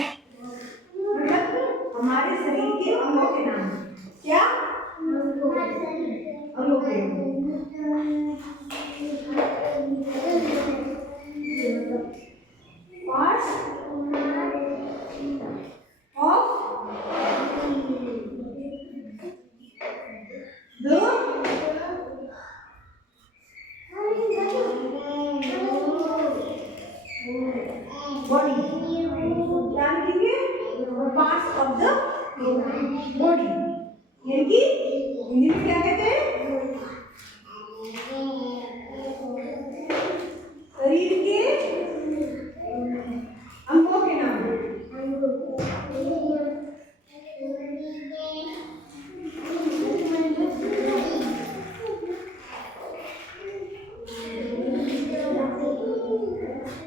मतलब हमारे शरीर के अंगों के नाम। क्या अंगों के पार्ट्स ऑफ द बॉडी। क्या लिखेंगे? पार्ट्स ऑफ द बॉडी, यानी कि हिंदी में क्या कहते हैं? शरीर के अंगों के नाम।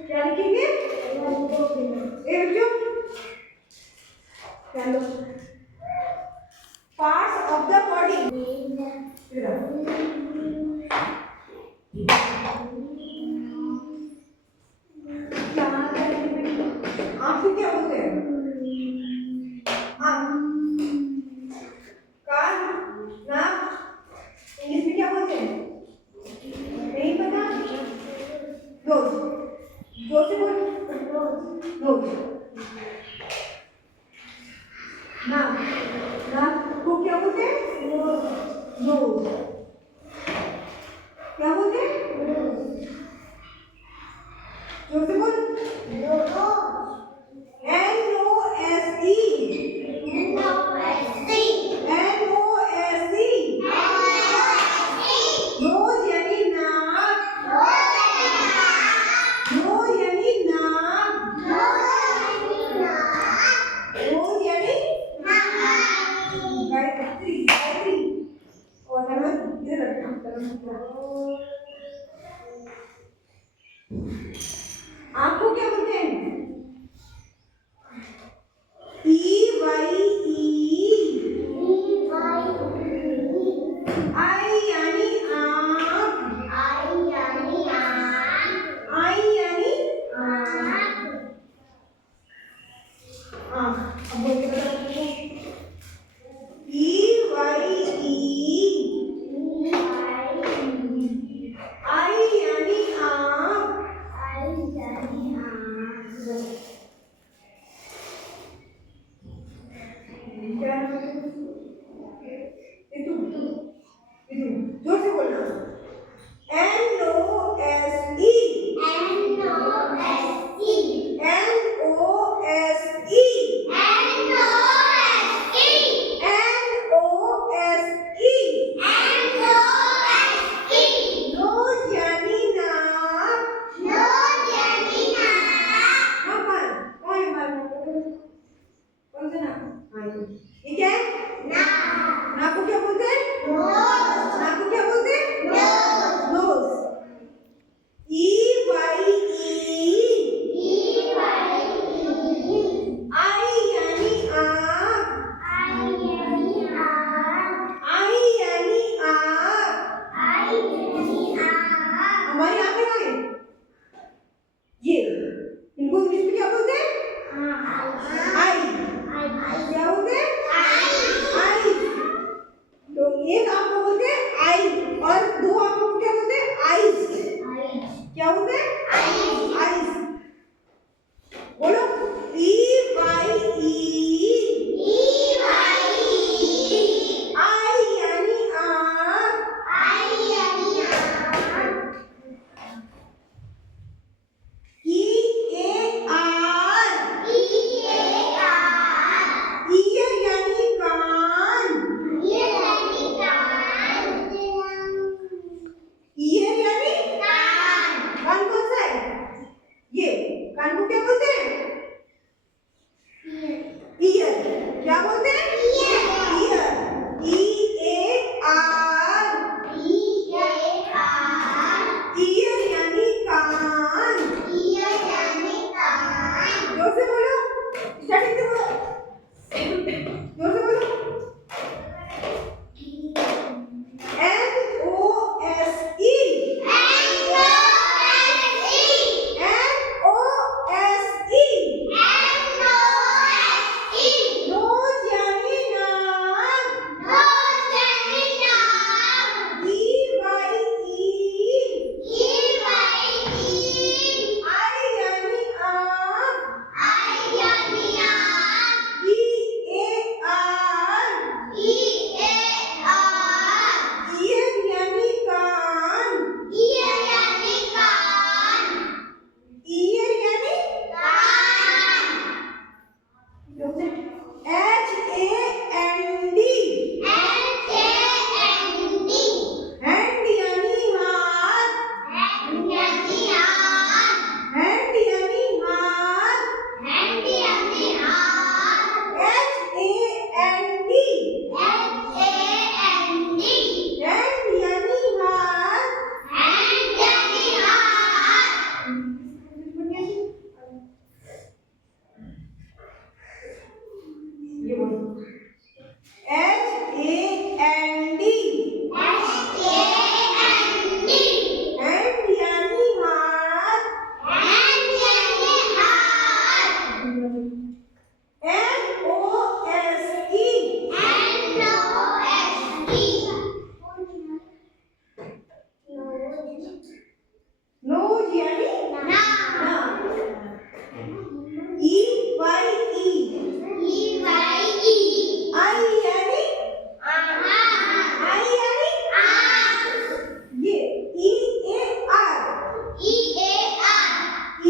क्या लिखेंगे? चलो, पार्ट्स ऑफ द बॉडी। आंख क्या बोलते हैं? आंख, कान, नाक, इंग्लिश में क्या बोलते हैं? नहीं पता? नोज, जोर से बोल। नोज, नाक, नाक को क्या बोलते हैं? नोज, क्या बोलते हैं? जोर से बोल। N-O-S-E, N-O-S-E, नोज यानी नाक, नोज यानी नाक, नोज यानी गायत्री, गायत्री और वाई ई आई यानी ये ई ए आर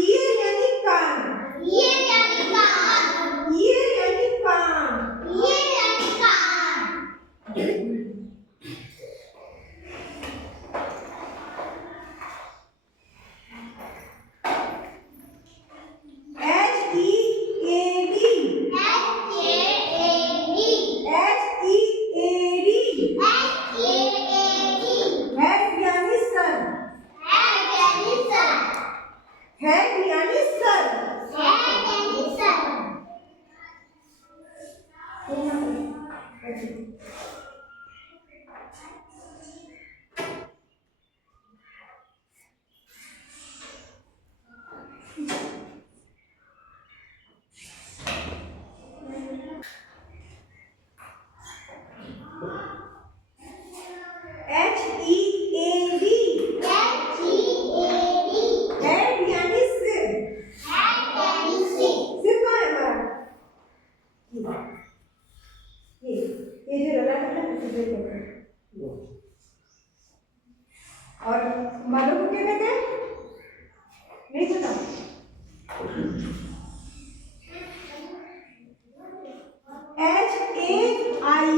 ईयर यानी कान ईयर यानी कान हेड यानी सर HEAD हेड यानी सिर सिर कहाँ है हमारा ये जो लगा है ना और मालूम को क्या कहते हैं नहीं पता HAIR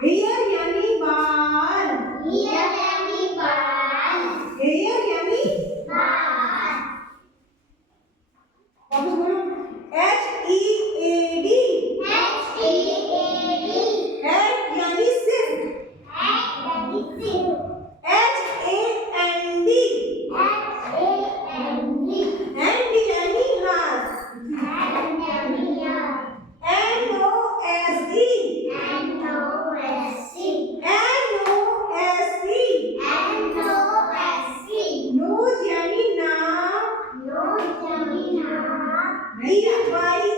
हेयर यानी बाल हेयर यानी वापस बोलो HEAD हेड यानी सिर HAND हैंड यानी हाथ नोज यानी नाक EYE